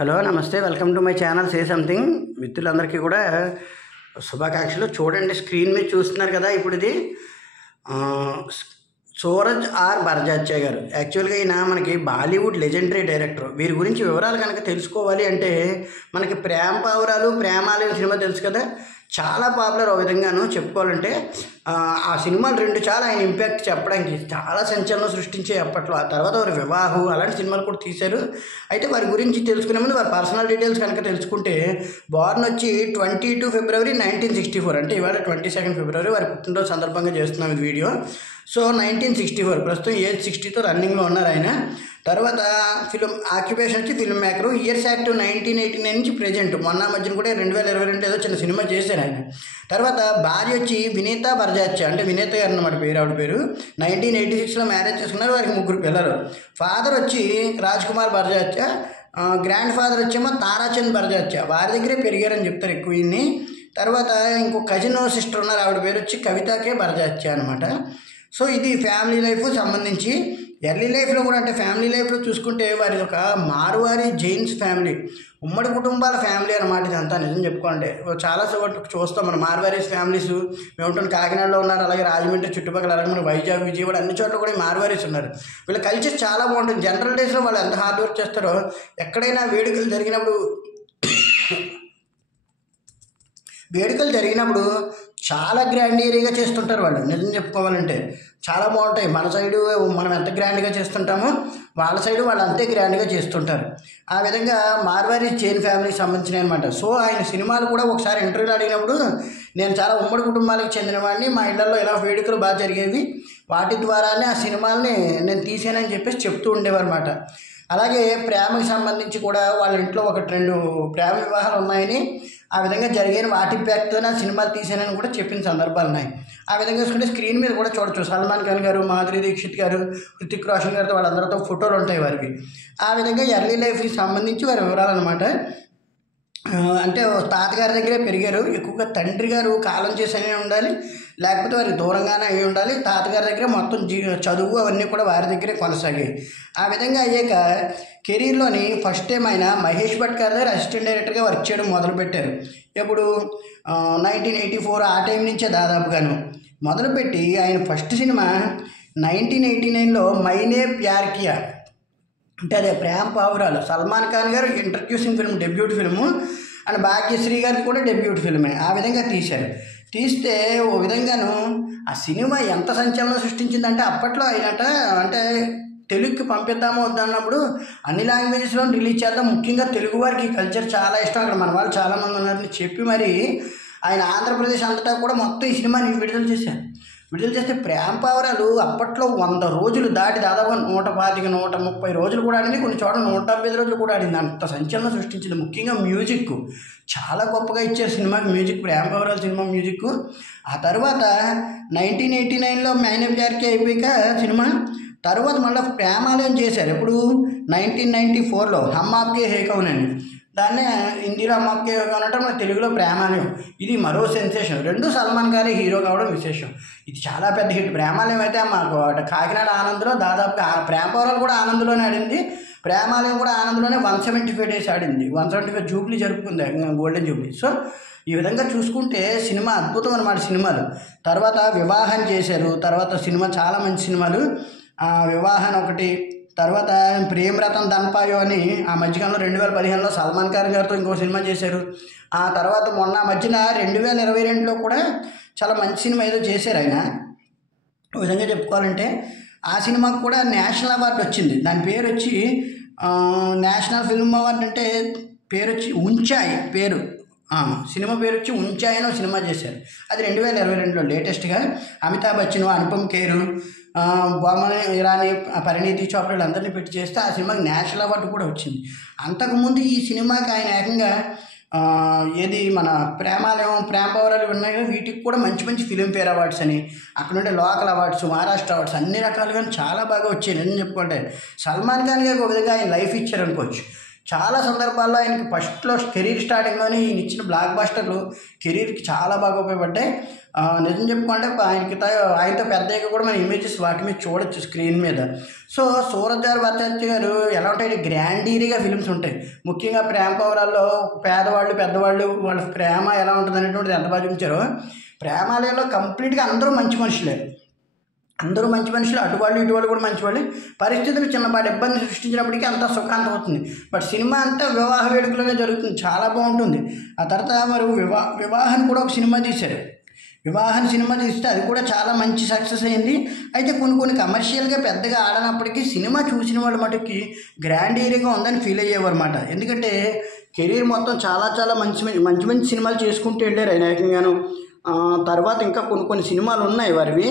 Hello నమస్తే welcome to my channel say something. మిత్రులందరికీ కూడా శుభాకాంక్షలు. చూడండి, స్క్రీన్ మీద చూస్తున్నారు కదా. ఇప్పుడు ఇది సూరజ్ ఆర్ భరద్వాజ్ గారు. యాక్చువల్గా ఈయన మనకి బాలీవుడ్ లెజెండరీ డైరెక్టర్. వీరి గురించి వివరాలు కనుక తెలుసుకోవాలి అంటే మనకి ప్రేమ పావురాలు, ప్రేమాలయం సినిమా తెలుసు కదా, చాలా పాపులర్. ఒక విధంగాను చెప్పుకోవాలంటే ఆ సినిమాలు రెండు చాలా ఆయన ఇంపాక్ట్ చెప్పడానికి చాలా సంచలనం సృష్టించాయి అప్పట్లో. ఆ తర్వాత వారి వివాహం అలాంటి సినిమాలు కూడా తీశారు. అయితే వారి గురించి తెలుసుకునే ముందు వారి పర్సనల్ డీటెయిల్స్ కనుక తెలుసుకుంటే, బోర్న్ వచ్చి 22 ఫిబ్రవరి 1964, అంటే ఇవాళ 22 ఫిబ్రవరి వారి పుట్టినరోజు సందర్భంగా చేస్తున్నాం ఇది వీడియో. సో 1964, ప్రస్తుతం ఏజ్ 60తో రన్నింగ్లో ఉన్నారు ఆయన. తర్వాత ఫిల్మ్ ఆక్యుపేషన్ వచ్చి ఫిల్మ్ మేకర్. ఇయర్స్ యాక్టివ్ 1989 నుంచి ప్రజెంట్ మొన్న మధ్యన కూడా 2022 ఏదో చిన్న సినిమా చేశారు ఆయన. తర్వాత భార్య వచ్చి వినీత భరద్వాజ్, అంటే వినీత గారు అన్నమాట పేరు, ఆవిడ పేరు. 1986లో మ్యారేజ్ చేసుకున్నారు. వారికి 3 పిల్లలు. ఫాదర్ వచ్చి రాజ్ కుమార్ భరద్వాజ్, గ్రాండ్ ఫాదర్ వచ్చేమో తారాచంద్ భరద్వాజ్. వారి దగ్గరే పెరిగారని చెప్తారు ఎక్కువ ఈయన్ని. తర్వాత ఇంకో కజిన్ సిస్టర్ ఉన్నారు, ఆవిడ పేరు వచ్చి కవితకే భరద్వాజ్ అనమాట. సో ఇది ఫ్యామిలీ లైఫ్ సంబంధించి. ఎర్లీ లైఫ్లో కూడా, అంటే ఫ్యామిలీ లైఫ్లో చూసుకుంటే వారి ఒక మార్వారి జైన్స్ ఫ్యామిలీ, ఉమ్మడి కుటుంబాల ఫ్యామిలీ అనమాట ఇదంతా. నిజం చెప్పుకోండి, చాలా చూస్తాం మనం మార్వారీస్ ఫ్యామిలీస్. మేము ఉంటాం కాకినాడలో ఉన్నారు, అలాగే రాజమండ్రి చుట్టుపక్కల, అలాగే మన వైజాగ్, విజయవాడ అన్ని చోట్ల కూడా మార్వారీస్ ఉన్నారు. వీళ్ళ కల్చర్ చాలా బాగుంటుంది. జనరల్ డేస్లో వాళ్ళు ఎంత హార్డ్ వర్క్ చేస్తారో, ఎక్కడైనా వేడుకలు జరిగినప్పుడు చాలా గ్రాండ్ ఏరియాగా చేస్తుంటారు వాళ్ళు. నిజం చెప్పుకోవాలంటే చాలా బాగుంటాయి. మన సైడు మనం ఎంత గ్రాండ్గా చేస్తుంటామో వాళ్ళ సైడు వాళ్ళు అంతే గ్రాండ్గా చేస్తుంటారు. ఆ విధంగా మార్వారీ జైన్ ఫ్యామిలీకి సంబంధించినవి అనమాట. సో ఆయన సినిమాలు కూడా ఒకసారి ఇంటర్వ్యూలో అడిగినప్పుడు, నేను చాలా ఉమ్మడి కుటుంబాలకు చెందిన వాడిని, మా ఇళ్లలో ఇలా వేడుకలు బాగా జరిగేవి, వాటి ద్వారానే ఆ సినిమాలని నేను తీసానని చెప్పేసి చెప్తూ ఉండేవారు అనమాట. అలాగే ప్రేమకి సంబంధించి కూడా వాళ్ళ ఇంట్లో 1-2 ప్రేమ వివాహాలు ఉన్నాయని, ఆ విధంగా జరిగిన వాటి ఇంపాక్ట్తో నా సినిమాలు తీసానని కూడా చెప్పిన సందర్భాలు ఉన్నాయి. ఆ విధంగా చూసుకుంటే స్క్రీన్ మీద కూడా చూడొచ్చు, సల్మాన్ ఖాన్ గారు, మాధురి దీక్షిత్ గారు, హృతిక్ రోషన్ గారితో వాళ్ళందరితో ఫోటోలు ఉంటాయి వారికి. ఆ విధంగా ఎర్లీ లైఫ్కి సంబంధించి వారి వివరాలు అనమాట. అంటే తాతగారి దగ్గరే పెరిగారు. ఎక్కువగా తండ్రి గారు కాలం చేసనే ఉండాలి, లేకపోతే వారికి దూరంగానే అయి ఉండాలి. తాతగారి దగ్గరే మొత్తం చదువు అవన్నీ కూడా వారి దగ్గరే కొనసాగాయి. ఆ విధంగా అయ్యాక కెరీర్లోని ఫస్ట్ టైం ఆయన మహేష్ భట్ గారి దగ్గర అసిస్టెంట్ డైరెక్టర్గా వర్క్ చేయడం మొదలుపెట్టారు. ఎప్పుడు 1984 ఆ టైం నుంచే దాదాపుగాను మొదలుపెట్టి ఆయన ఫస్ట్ సినిమా 1989లో మైనే ప్యార్ కియా, అంటే అదే ప్రేమ పావురాలు. సల్మాన్ ఖాన్ గారు introducing film, debut film, and Bhagyashree గారికి కూడా డెబ్యూట్ ఫిల్మే. ఆ విధంగా తీశారు. తీస్తే ఓ విధంగాను ఆ సినిమా ఎంత సంచలనం సృష్టించిందంటే, అప్పట్లో అయినట అంటే తెలుగుకి పంపిద్దాము వద్దన్నప్పుడు అన్ని లాంగ్వేజెస్లో రిలీజ్ చేద్దాం, ముఖ్యంగా తెలుగు వారికి కల్చర్ చాలా ఇష్టం, అక్కడ మన వాళ్ళు చాలామంది ఉన్నారని చెప్పి మరి ఆయన ఆంధ్రప్రదేశ్ అంతటా కూడా మొత్తం ఈ సినిమాని విడుదల చేశారు. విడుదల చేస్తే ప్రేమ పావురాలు అప్పట్లో 100 రోజులు దాటి దాదాపు 125, 130 రోజులు కూడా ఆడింది. కొన్ని చోట్ల 170 రోజులు కూడా ఆడింది. అంత సంచలనం సృష్టించింది. ముఖ్యంగా మ్యూజిక్ చాలా గొప్పగా ఇచ్చారు సినిమాకి మ్యూజిక్, ప్రేమ పావురాలు సినిమా మ్యూజిక్. ఆ తర్వాత 1989లో మైనే ప్యార్ కియా అయిపోయాక సినిమా తర్వాత మళ్ళీ ప్రేమాలయం చేశారు. ఇప్పుడు 1994లో హమ్ ఆప్కే హే కౌన్ అని, దాన్నే హిందీలో హమ్ ఆప్కే హే కౌన్ అంటే మన తెలుగులో ప్రేమాలయం. ఇది మరో సెన్సేషన్. 2 సల్మాన్ ఖాన్ హీరో కావడం విశేషం. ఇది చాలా పెద్ద హిట్. ప్రేమాలయం అయితే మాకు కాకినాడ ఆనంద్లో దాదాపుగా, ప్రేమ పౌరాలు కూడా ఆనంద్లోనే ఆడింది, ప్రేమాలయం కూడా ఆనంద్లోనే 175 డేస్ ఆడింది. 175 జూబ్లీ జరుపుకుంది, గోల్డెన్ జూబ్లీ. సో ఈ విధంగా చూసుకుంటే సినిమా అద్భుతం అన్నమాట సినిమాలు. తర్వాత వివాహం చేశారు. తర్వాత సినిమా చాలా మంచి సినిమాలు. వివాహం ఒకటి, తర్వాత ప్రేమ్ రతన్ ధన్ పాయో అని ఆ మధ్యకాలంలో 2015లో సల్మాన్ ఖాన్ గారితో ఇంకో సినిమా చేశారు. ఆ తర్వాత మొన్న మధ్యన 2022లో కూడా చాలా మంచి సినిమా ఏదో చేశారు ఆయన. ఒక విధంగా చెప్పుకోవాలంటే ఆ సినిమాకు కూడా నేషనల్ అవార్డు వచ్చింది. దాని పేరు వచ్చి నేషనల్ ఫిల్మ్ అవార్డు, అంటే పేరు వచ్చి ఉంచాయ్, పేరు సినిమా పేరు వచ్చి ఉంచాయ్ అని సినిమా చేశారు. అది 2022లో లేటెస్ట్గా అమితాబ్ బచ్చన్, అనుపమ్ ఖేర్, బొమ్మన్ ఇరానీ, పరిణీతి చోప్రా అందరినీ పెట్టి చేస్తే ఆ సినిమాకి నేషనల్ అవార్డు కూడా వచ్చింది. అంతకుముందు ఈ సినిమాకి ఆయన ఏకంగా ఏది మన ప్రేమాలయం, ప్రేమ పౌరాలు ఉన్నాయి కదా, వీటికి కూడా మంచి మంచి ఫిలింఫేర్ అవార్డ్స్ అని, అక్కడ ఉండే లోకల్ అవార్డ్స్, మహారాష్ట్ర అవార్డ్స్ అన్ని రకాలుగా చాలా బాగా వచ్చాయి. నేను చెప్పుకుంటే సల్మాన్ ఖాన్ గారికి ఒక విధంగా ఆయన లైఫ్ ఇచ్చారనుకోవచ్చు. చాలా సందర్భాల్లో ఆయనకి ఫస్ట్లో కెరీర్ స్టార్టింగ్లోనే ఈయన ఇచ్చిన బ్లాక్ బస్టర్లు కెరీర్కి చాలా బాగా ఉపయోగపడ్డాయి. నిజం చెప్పుకుంటే ఆయనతో పెద్దయ్యాక కూడా మన ఇమేజెస్ వాటి మీద చూడొచ్చు స్క్రీన్ మీద. సో సూరజ్ భరద్వాజ్ గారు ఎలా ఉంటాయి, గ్రాండీరీగా ఫిలిమ్స్ ఉంటాయి. ముఖ్యంగా ప్రేమ పౌరాల్లో పేదవాళ్ళు పెద్దవాళ్ళు వాళ్ళ ప్రేమ ఎలా ఉంటుంది అనేటువంటిది ఎంత బాగా చూపించారో. ప్రేమాలయంలో కంప్లీట్గా అందరూ మంచి మనుషులే, అందరూ మంచి మనుషులు, అటువాళ్ళు ఇటువాళ్ళు కూడా మంచివాళ్ళు. పరిస్థితులు చిన్నపాటి ఇబ్బంది సృష్టించినప్పటికీ అంతా సుఖాంతం అవుతుంది. బట్ సినిమా అంతా వివాహ వేడుకలోనే జరుగుతుంది, చాలా బాగుంటుంది. ఆ తర్వాత మరి వివాహాన్ని కూడా ఒక సినిమా తీశారు. వివాహాన్ని సినిమా తీస్తే అది కూడా చాలా మంచి సక్సెస్ అయింది. అయితే కొన్ని కమర్షియల్గా పెద్దగా ఆడనప్పటికీ సినిమా చూసిన వాళ్ళ మటుకి గ్రాండ్ ఏరియాగా ఉందని ఫీల్ అయ్యేవారు అన్నమాట. ఎందుకంటే కెరీర్ మొత్తం చాలా మంచి సినిమాలు చేసుకుంటూ వెళ్ళారు ఆయన ఏకంగాను. తర్వాత ఇంకా కొన్ని సినిమాలు ఉన్నాయి వారివి,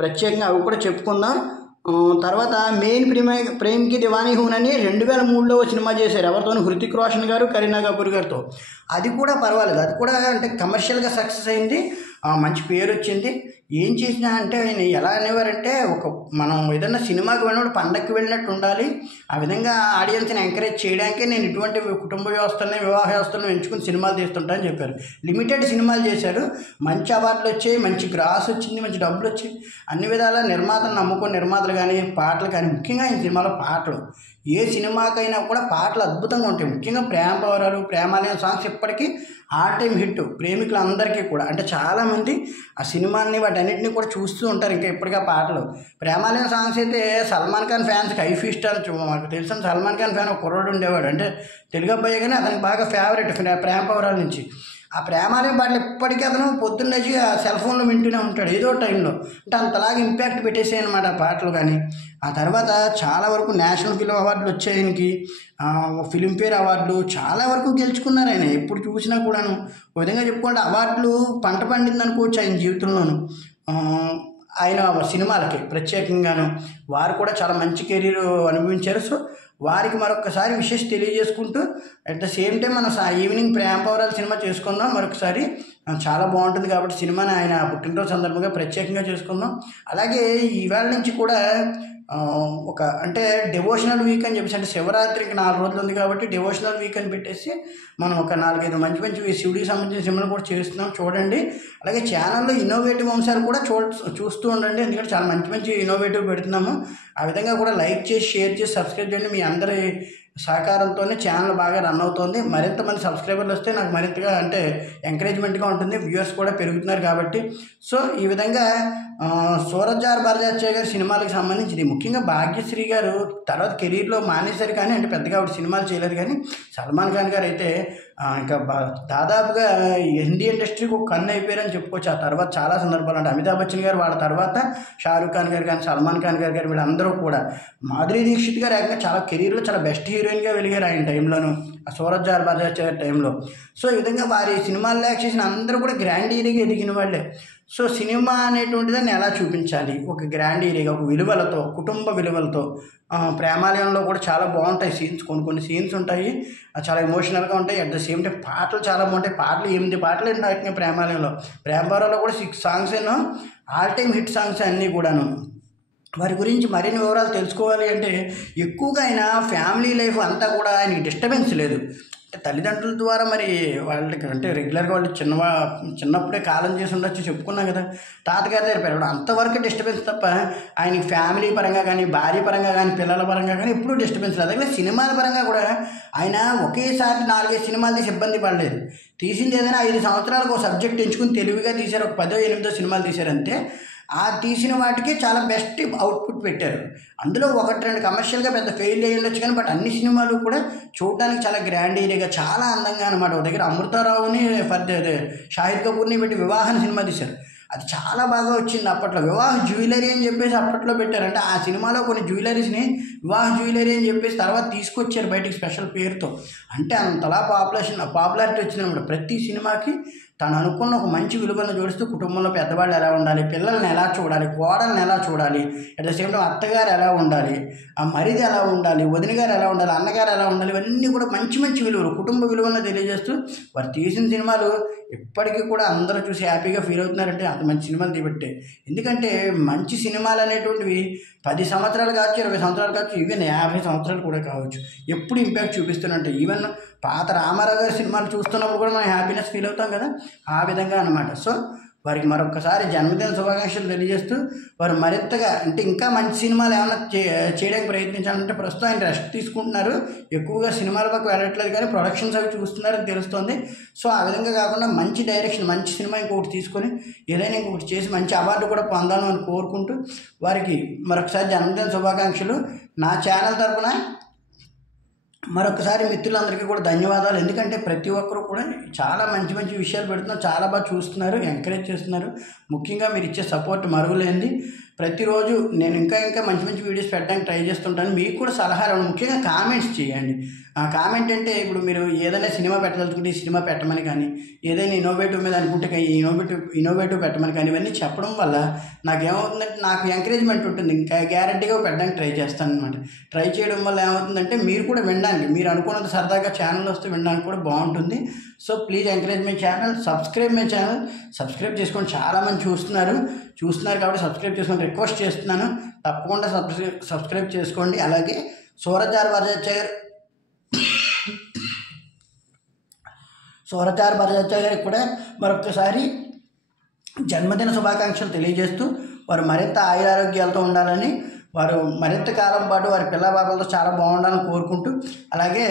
ప్రత్యేకంగా అవి కూడా చెప్పుకుందాం. తర్వాత మెయిన్ ప్రేమ్కి దివానీ హూన్ అని 2003లో సినిమా చేశారు. ఎవరితో? హృతిక్ రోషన్ గారు, కరీనా కపూర్ గారితో. అది కూడా పర్వాలేదు, అది కూడా అంటే కమర్షియల్గా సక్సెస్ అయింది, మంచి పేరు వచ్చింది. ఏం చేసినా అంటే ఆయన ఎలా అనేవారంటే, మనం ఏదన్నా సినిమాకి వెళ్ళినప్పుడు పండగకి వెళ్ళినట్టు ఉండాలి. ఆ విధంగా ఆడియన్స్ని ఎంకరేజ్ చేయడానికే నేను ఇటువంటి కుటుంబ వ్యవస్థలని వివాహ వ్యవస్థలను ఎంచుకుని సినిమాలు తీస్తుంటా అని చెప్పారు. లిమిటెడ్ సినిమాలు చేశారు, మంచి అవార్డులు వచ్చాయి, మంచి గ్రాస్ వచ్చింది, మంచి డబ్బులు వచ్చాయి. అన్ని విధాల నిర్మాతలు నమ్ముకున్న నిర్మాతలు కానీ పాటలు కానీ, ముఖ్యంగా ఈ సినిమాలో పాటలు, ఏ సినిమాకైనా కూడా పాటలు అద్భుతంగా ఉంటాయి. ముఖ్యంగా ప్రేమ పౌరాలు, ప్రేమాలయం సాంగ్స్ ఇప్పటికీ ఆల్ టైమ్ హిట్ ప్రేమికులందరికీ కూడా. అంటే చాలామంది ఆ సినిమాని వాటన్నిటిని కూడా చూస్తూ ఉంటారు ఇంకా ఇప్పటికీ ఆ పాటలు. ప్రేమాలయం సాంగ్స్ అయితే సల్మాన్ ఖాన్ ఫ్యాన్స్కి హై ఫీస్ట్ అని మాకు తెలిసిన సల్మాన్ ఖాన్ ఫ్యాన్ ఒక కుర్రోడు ఉండేవాడు, అంటే తెలుగు అబ్బాయి కానీ అతనికి బాగా ఫేవరెట్ ప్రేమ పౌరాల నుంచి. ఆ ప్రేమాలయం పాటలు ఇప్పటికీ అతను పొద్దున్న లేచి ఆ సెల్ ఫోన్లో వింటూనే ఉంటాడు ఏదో టైంలో. అంటే అంతలాగా ఇంపాక్ట్ పెట్టేసాయి అనమాట ఆ పాటలు కానీ. ఆ తర్వాత చాలా వరకు నేషనల్ ఫిల్మ్ అవార్డులు వచ్చాయి ఆయనకి, ఫిలింఫేర్ అవార్డులు చాలా వరకు గెలుచుకున్నారు ఆయన. ఎప్పుడు చూసినా కూడాను ఒక విధంగా చెప్పుకుంటే అవార్డులు పంట పండింది అనుకోవచ్చు ఆయన జీవితంలోనూ. ఆయన సినిమాలకి ప్రత్యేకంగాను వారు కూడా చాలా మంచి కెరీర్ అనుభవించారు. సో వారికి మరొకసారి విషెస్ తెలియజేసుకుంటూ అట్ ద సేమ్ టైం మనం ఈవినింగ్ ప్రేమ పౌరాల సినిమా చేసుకుందాం మరొకసారి. చాలా బాగుంటుంది కాబట్టి సినిమాని ఆయన పుట్టినరోజు సందర్భంగా ప్రత్యేకంగా చేసుకుందాం. అలాగే ఈవేళ నుంచి కూడా ఒక అంటే డివోషనల్ వీక్ అని చెప్పేసి, అంటే శివరాత్రికి 4 రోజులు ఉంది కాబట్టి డివోషనల్ వీక్ అని పెట్టేసి మనం ఒక 4-5 మంచి శివుడికి సంబంధించిన సినిమాలు కూడా చేస్తున్నాం, చూడండి. అలాగే ఛానల్లో ఇన్నోవేటివ్ అంశాలు కూడా చూస్తూ ఉండండి, ఎందుకంటే చాలా మంచి ఇన్నోవేటివ్ పెడుతున్నాము. ఆ విధంగా కూడా లైక్ చేసి, షేర్ చేసి, సబ్స్క్రైబ్ చేయండి. మీ అందరి సహకారంతోనే ఛానల్ బాగా రన్ అవుతుంది. మరింత మంది సబ్స్క్రైబర్లు వస్తే నాకు మరింతగా అంటే ఎంకరేజ్మెంట్గా ఉంటుంది, వ్యూవర్స్ కూడా పెరుగుతున్నారు కాబట్టి. సో ఈ విధంగా సూరజ్ భరద్వాజ్ గారి సినిమాలకు సంబంధించింది. ముఖ్యంగా భాగ్యశ్రీ గారు తర్వాత కెరీర్లో మానేశారు కానీ, అంటే పెద్దగా ఆవిడ సినిమాలు చేయలేదు. కానీ సల్మాన్ ఖాన్ గారు అయితే ఇంకా దాదాపుగా హిందీ ఇండస్ట్రీకి ఒక కన్ను అయిపోయారని చెప్పుకోవచ్చు. ఆ తర్వాత చాలా సందర్భాలు అంటే అమితాబ్ బచ్చన్ గారు, వాళ్ళ తర్వాత షారూఖ్ ఖాన్ గారు కానీ, సల్మాన్ ఖాన్ గారు వీళ్ళందరూ కూడా. మాధురి దీక్షిత్ గారు ఏకంగా చాలా కెరీర్లో చాలా బెస్ట్ హీరోయిన్గా వెలిగారు ఆయన టైంలోను, సూరజ్ భరద్వాజ్ గారి టైంలో. సో ఈ విధంగా వారి సినిమాల్లో యాక్ట్ చేసిన అందరూ కూడా గ్రాండ్ ఏరియాగా ఎదిగిన వాళ్ళే. సో సినిమా అనేటువంటిదాన్ని ఎలా చూపించాలి, ఒక గ్రాండ్ ఏరియాగా, ఒక విలువలతో, కుటుంబ విలువలతో. ప్రేమాలయంలో కూడా చాలా బాగుంటాయి సీన్స్, కొన్ని సీన్స్ ఉంటాయి చాలా ఎమోషనల్గా ఉంటాయి. అట్ ద సేమ్ టైం పాటలు చాలా బాగుంటాయి. పాటలు 8 పాటలు ఏంటో ప్రేమాలయంలో. ప్రేమపౌరాల్లో కూడా 6 సాంగ్స్ ఏనో ఆల్ టైమ్ హిట్ సాంగ్స్ అన్నీ కూడాను. వారి గురించి మరిన్ని వివరాలు తెలుసుకోవాలి అంటే ఎక్కువగా ఆయన ఫ్యామిలీ లైఫ్ అంతా కూడా ఆయనకి డిస్టర్బెన్స్ లేదు. అంటే తల్లిదండ్రుల ద్వారా మరి వాళ్ళకి అంటే రెగ్యులర్గా వాళ్ళు చిన్నప్పుడే కాలం చేసి ఉండొచ్చు, చెప్పుకున్నాం కదా, తాతగారి దగ్గర పెరగడం అంతవరకు డిస్టర్బెన్స్ తప్ప ఆయనకి ఫ్యామిలీ పరంగా కానీ, భార్య పరంగా కానీ, పిల్లల పరంగా కానీ ఎప్పుడూ డిస్టర్బెన్స్ లేదు. అలాగే సినిమాల పరంగా కూడా ఆయన ఒకేసారి 4-5 సినిమాలు తీసి ఇబ్బంది పడలేదు. తీసింది ఏదైనా 5 సంవత్సరాలకు ఒక సబ్జెక్ట్ ఎంచుకుని తెలివిగా తీశారు, ఒక 10-8 సినిమాలు తీశారంతే. ఆ తీసిన వాటికి చాలా బెస్ట్ అవుట్పుట్ పెట్టారు. అందులో 1-2 కమర్షియల్గా పెద్ద ఫెయిల్ అయ్యి ఉండొచ్చు కానీ, బట్ అన్ని సినిమాలు కూడా చూడడానికి చాలా గ్రాండ్ ఏరియాగా, చాలా అందంగా అనమాట. ఒక దగ్గర అమృతారావుని షాహిద్ కపూర్ని పెట్టి వివాహాన్ని సినిమా తీశారు, అది చాలా బాగా వచ్చింది అప్పట్లో. వివాహ జ్యువెలరీ అని చెప్పేసి అప్పట్లో పెట్టారు. అంటే ఆ సినిమాలో కొన్ని జ్యువెలరీస్ని వివాహ జ్యువెలరీ అని చెప్పేసి తర్వాత తీసుకొచ్చారు బయటికి స్పెషల్ పేరుతో. అంటే అంతలా పాపులారిటీ వచ్చిందనమాట. ప్రతి సినిమాకి తను అనుకున్న ఒక మంచి విలువలను జోడిస్తూ కుటుంబంలో పెద్దవాళ్ళు ఎలా ఉండాలి, పిల్లల్ని ఎలా చూడాలి, కోడల్ని ఎలా చూడాలి, అట్ ద సేమ్ టైం అత్తగారు ఎలా ఉండాలి, ఆ మరిది ఎలా ఉండాలి, వదిన గారు ఎలా ఉండాలి, అన్నగారు ఎలా ఉండాలి, ఇవన్నీ కూడా మంచి మంచి విలువలు, కుటుంబ విలువలను తెలియజేస్తూ వారు తీసిన సినిమాలు ఇప్పటికీ కూడా అందరూ చూసి హ్యాపీగా ఫీల్ అవుతున్నారంటే అంత మంచి సినిమాలు తీబట్టే. ఎందుకంటే మంచి సినిమాలు అనేటువంటివి 10 సంవత్సరాలు కావచ్చు, 20 సంవత్సరాలు కావచ్చు, ఈవెన్ 50 సంవత్సరాలు కూడా కావచ్చు, ఎప్పుడు ఇంపాక్ట్ చూపిస్తుంటాయి. ఈవెన్ పాత రామారావు గారి సినిమాలు చూస్తున్నప్పుడు కూడా మనం హ్యాపీనెస్ ఫీల్ అవుతాం కదా, ఆ విధంగా అనమాట. సో వారికి మరొకసారి జన్మదిన శుభాకాంక్షలు తెలియజేస్తూ వారు మరింతగా అంటే ఇంకా మంచి సినిమాలు ఏమైనా చేయడానికి ప్రయత్నించాలంటే ప్రస్తుతం ఆయన రెస్ట్ తీసుకుంటున్నారు, ఎక్కువగా సినిమాల పక్క వెళ్ళట్లేదు, కానీ ప్రొడక్షన్స్ అవి చూస్తున్నారని తెలుస్తుంది. సో ఆ విధంగా కాకుండా మంచి డైరెక్షన్, మంచి సినిమా ఇంకొకటి తీసుకొని ఏదైనా ఇంకొకటి చేసి మంచి అవార్డు కూడా పొందాలని కోరుకుంటూ వారికి మరొకసారి జన్మదిన శుభాకాంక్షలు. నా ఛానల్ తరఫున మరొకసారి మిత్రులందరికీ కూడా ధన్యవాదాలు. ఎందుకంటే ప్రతి ఒక్కరు కూడా చాలా మంచి మంచి విషయాలు పెడుతున్నారు, చాలా బాగా చూస్తున్నారు, ఎంకరేజ్ చేస్తున్నారు. ముఖ్యంగా మీరు ఇచ్చే సపోర్ట్ మరుగులేంది. ప్రతిరోజు నేను ఇంకా మంచి మంచి వీడియోస్ పెట్టడానికి ట్రై చేస్తుంటాను. మీకు కూడా సలహాలు ముఖ్యంగా కామెంట్స్ చేయండి. ఆ కామెంట్ అంటే ఇప్పుడు మీరు ఏదైనా సినిమా పెట్టదలుచుకుంటే ఈ సినిమా పెట్టమని కానీ, ఏదైనా ఇన్నోవేటివ్ మీద అనుకుంటే ఇన్నోవేటివ్ పెట్టమని కానీ, ఇవన్నీ చెప్పడం వల్ల నాకేమవుతుందంటే నాకు ఎంకరేజ్మెంట్ ఉంటుంది, ఇంకా గ్యారంటీగా పెట్టడానికి ట్రై చేస్తాను అనమాట. ట్రై చేయడం వల్ల ఏమవుతుందంటే మీరు కూడా వినడానికి, మీరు అనుకున్నంత సరదాగా ఛానల్ వస్తే వినడానికి కూడా బాగుంటుంది. So please encourage my channel, subscribe my channel, subscribe చేసుకోండి. చాలామంది చూస్తున్నారు కాబట్టి సబ్స్క్రైబ్ చేసుకొని రిక్వెస్ట్ చేస్తున్నాను, తప్పకుండా సబ్స్క్రైబ్ చేసుకోండి. అలాగే సూరజార్ భరద్వాజ గారికి కూడా మరొకసారి జన్మదిన శుభాకాంక్షలు తెలియజేస్తూ వారు మరింత ఆయురారోగ్యాలతో ఉండాలని, వారు మరింత కాలం పాటు వారి పిల్లబాబులతో చాలా బాగుండాలని కోరుకుంటూ, అలాగే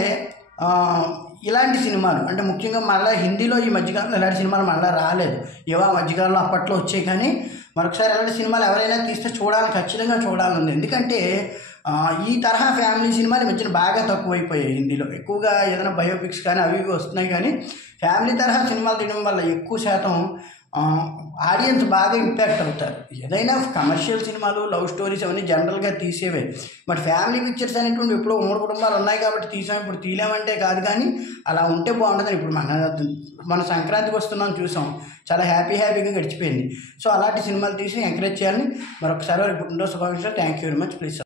ఇలాంటి సినిమాలు అంటే ముఖ్యంగా మళ్ళీ హిందీలో ఈ మధ్యకాలంలో ఇలాంటి సినిమాలు మళ్ళీ రాలేదు, ఏవో మధ్యకాలంలో అప్పట్లో వచ్చాయి. కానీ మరొకసారి ఇలాంటి సినిమాలు ఎవరైనా తీస్తే ఖచ్చితంగా చూడాలని. ఎందుకంటే ఈ తరహా ఫ్యామిలీ సినిమాలు ఈ మధ్యన బాగా తక్కువైపోయాయి. హిందీలో ఎక్కువగా ఏదైనా బయోపిక్స్ కానీ అవి వస్తున్నాయి, కానీ ఫ్యామిలీ తరహా సినిమాలు తీయడం వల్ల ఎక్కువ శాతం ఆడియన్స్ బాగా ఇంపాక్ట్ అవుతారు. ఏదైనా కమర్షియల్ సినిమాలు, లవ్ స్టోరీస్ అవన్నీ జనరల్గా తీసేవే, బట్ ఫ్యామిలీ పిక్చర్స్ అనేటువంటి ఇప్పుడు 3 కుటుంబాలు ఉన్నాయి కాబట్టి తీసాం, ఇప్పుడు తీయలేమంటే కాదు, కానీ అలా ఉంటే బాగుంటుంది. ఇప్పుడు మన సంక్రాంతికి వస్తున్నాం చూసాం, చాలా హ్యాపీగా గడిచిపోయింది. సో అలాంటి సినిమాలు తీసి ఎంకరేజ్ చేయాలని మరొకసారి వారికి పుట్టినరోజు శుభాకాంక్షలు. Thank you very much. Please.